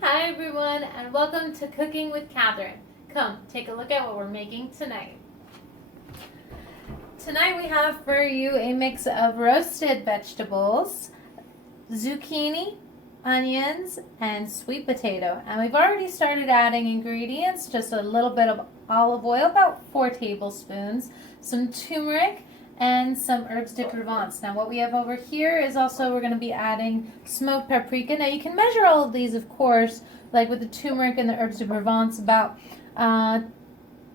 Hi everyone and welcome to Cooking with Katherine. Come, take a look at what we're making tonight. Tonight we have for you a mix of roasted vegetables, zucchini, onions, and sweet potato. And we've already started adding ingredients, just a little bit of olive oil, about 4 tablespoons, some turmeric, and some herbs de Provence. Now what we have over here is also we're going to be adding smoked paprika. Now you can measure all of these, of course, like with the turmeric and the herbs de Provence, about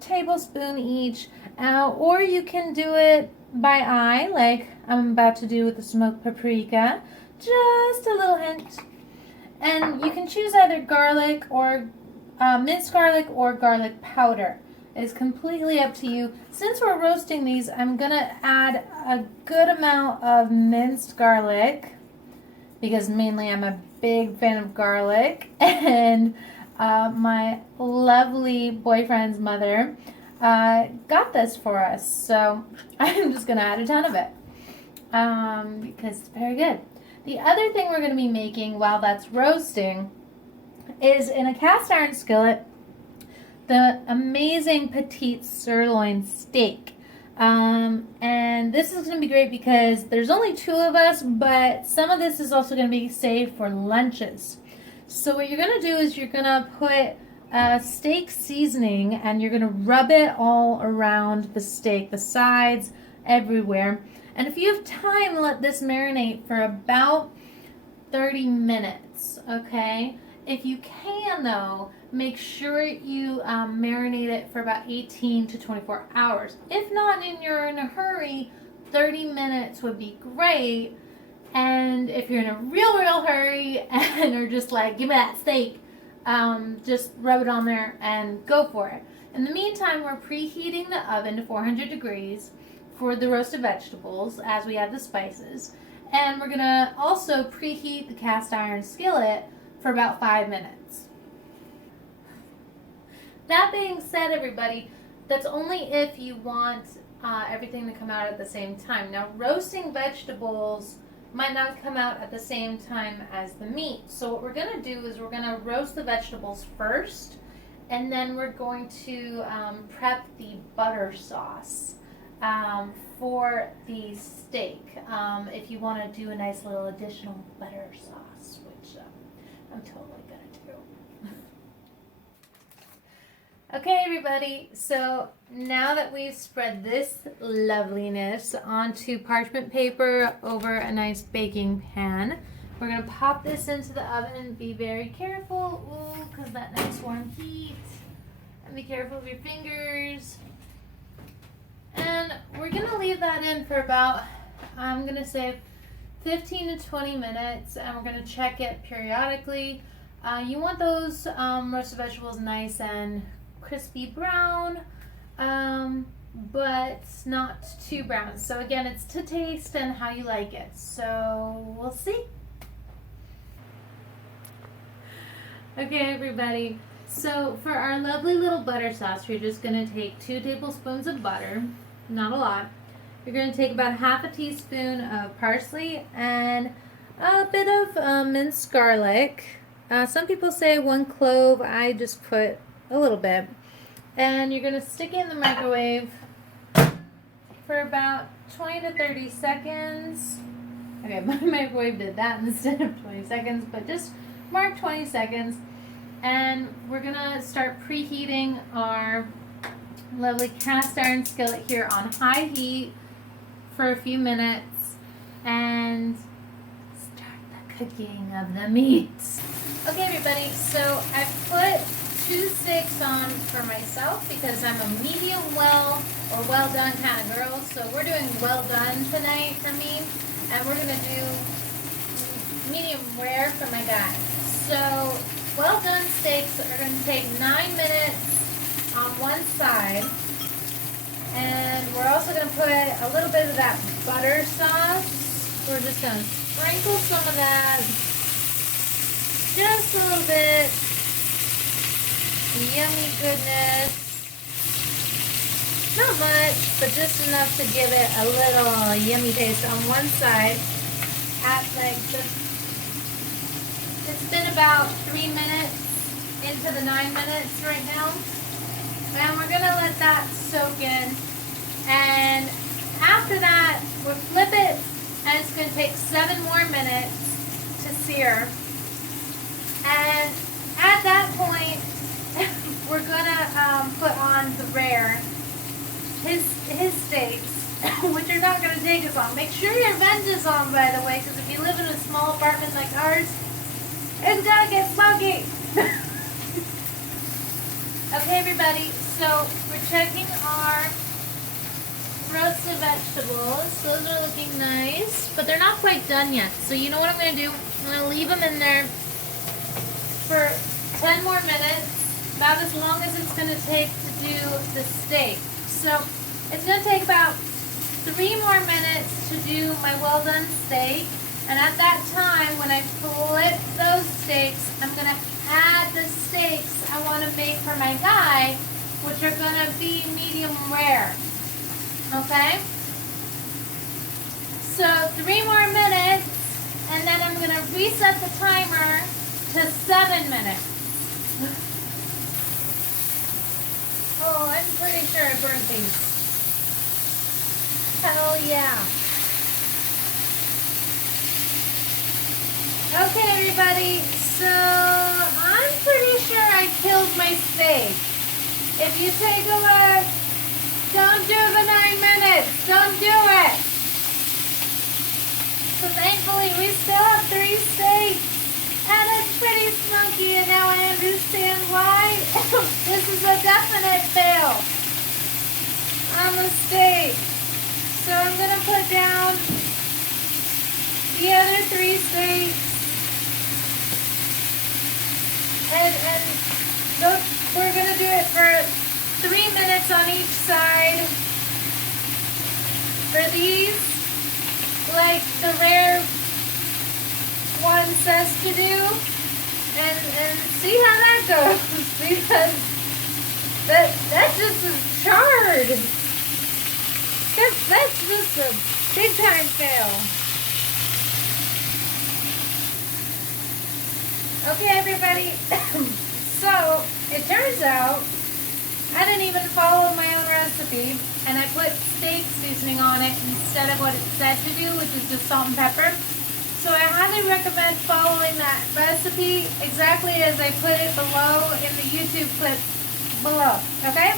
tablespoon each, or you can do it by eye like I'm about to do with the smoked paprika. Just a little hint. And you can choose either garlic or minced garlic or garlic powder. It's completely up to you. Since we're roasting these, I'm going to add a good amount of minced garlic because mainly I'm a big fan of garlic. And my lovely boyfriend's mother got this for us. So I'm just going to add a ton of it because it's very good. The other thing we're going to be making while that's roasting is in a cast iron skillet, the amazing Petite Serloin Steak. And this is going to be great because there's only 2 of us, but some of this is also going to be saved for lunches. So what you're going to do is you're going to put steak seasoning and you're going to rub it all around the steak, the sides, everywhere. And if you have time, let this marinate for about 30 minutes, okay? If you can, though, make sure you marinate it for about 18 to 24 hours. If not, and you're in a hurry, 30 minutes would be great. And if you're in a real hurry and are just like, give me that steak, just rub it on there and go for it. In the meantime, we're preheating the oven to 400 degrees for the roasted vegetables as we add the spices. And we're going to also preheat the cast iron skillet for about 5 minutes. That being said, everybody, that's only if you want everything to come out at the same time. Now, roasting vegetables might not come out at the same time as the meat. So what we're going to do is we're going to roast the vegetables first, and then we're going to prep the butter sauce for the steak. If you want to do a nice little additional butter sauce, which I'm totally going to do. Okay, everybody, so now that we've spread this loveliness onto parchment paper over a nice baking pan, we're going to pop this into the oven. Be very careful, because that nice warm heat. And be careful of your fingers. And we're going to leave that in for about, I'm going to say 15 to 20 minutes, and we're going to check it periodically. You want those roasted vegetables nice and crispy brown, but not too brown. So again, it's to taste and how you like it. So we'll see. Okay, everybody. So for our lovely little butter sauce, we're just going to take 2 tablespoons of butter, not a lot. You're going to take about half a teaspoon of parsley and a bit of minced garlic. Some people say 1 clove. I just put a little bit. And you're going to stick it in the microwave for about 20 to 30 seconds. Okay, my microwave did that instead of 20 seconds, but just mark 20 seconds. And we're going to start preheating our lovely cast iron skillet here on high heat for a few minutes and start the cooking of the meat. Okay, everybody, so I put 2 steaks on for myself because I'm a medium well or well done kind of girl. So we're doing well done tonight for me, and we're going to do medium rare for my guy. So well done steaks are going to take 9 minutes on one side, and we're also going to put a little bit of that butter sauce. We're just going to sprinkle some of that, just a little bit. Yummy goodness. Not much, but just enough to give it a little yummy taste on one side. At like it's been about 3 minutes into the 9 minutes right now. And we're gonna let that soak in. And after that, we'll flip it, and it's gonna take 7 more minutes to sear. And at that point, we're gonna put on the rare, his steaks, which are not gonna take as long. Make sure your vent is on, by the way, because if you live in a small apartment like ours, it's gonna get smoky. Okay, everybody, so we're checking our roasted vegetables. Those are looking nice, but they're not quite done yet. So you know what I'm going to do? I'm going to leave them in there for 10 more minutes, about as long as it's going to take to do the steak. So it's going to take about 3 more minutes to do my well done steak. And at that time, when I flip those steaks, I'm going to add the steaks I want to make for my guy, which are going to be medium rare. Okay? So 3 more minutes, and then I'm going to reset the timer to 7 minutes. Oh, I'm pretty sure I burnt these. Hell yeah. Okay, everybody, so I'm pretty sure I killed my steak. If you take a look, don't do the 9 minutes. Don't do it. So thankfully, we still have 3 steaks. And it's pretty smoky, and now I understand why. This is a definite fail on the steak. So I'm going to put down the other 3 steaks. And we're going to do it for 3 minutes on each side. For these, like the rare one says to do, and see how that goes, because that just is charred. That's just a big time fail. Okay, everybody, so it turns out I didn't even follow my own recipe, and I put steak seasoning on it instead of what it said to do, which is just salt and pepper. So I highly recommend following that recipe exactly as I put it below in the YouTube clip below, okay?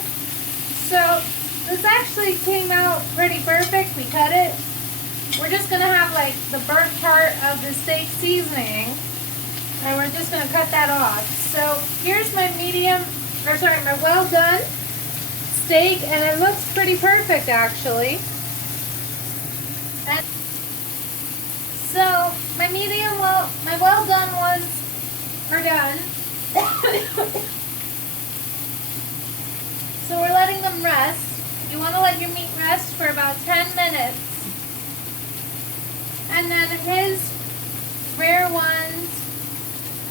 So this actually came out pretty perfect. We cut it. We're just going to have like the burnt part of the steak seasoning, and we're just going to cut that off. So here's my my well done steak, and it looks pretty perfect actually. And so my well done ones are done. So we're letting them rest. You want to let your meat rest for about 10 minutes. And then his rare ones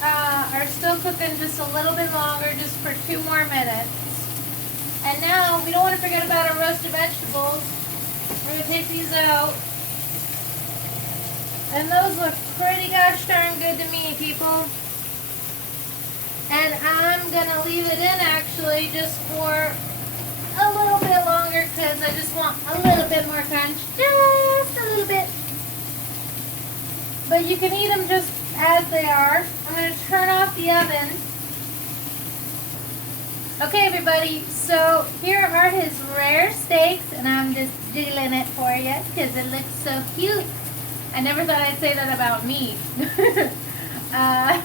are still cooking just a little bit longer, just for 2 more minutes. And now, we don't want to forget about our roasted vegetables. We're going to take these out. And those look pretty gosh darn good to me, people. And I'm going to leave it in, actually, just for a little bit longer, because I just want a little bit more crunch. Just a little bit. But you can eat them just as they are. I'm going to turn off the oven. Okay, everybody, so here are his rare steaks, and I'm just jiggling it for you because it looks so cute. I never thought I'd say that about meat.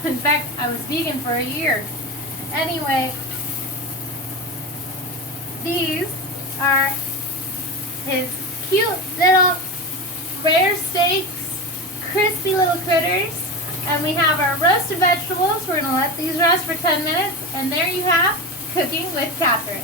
In fact, I was vegan for a year. Anyway, these are his cute little rare steaks, crispy little critters. And we have our roasted vegetables. We're going to let these rest for 10 minutes. And there you have Cooking with Katherine.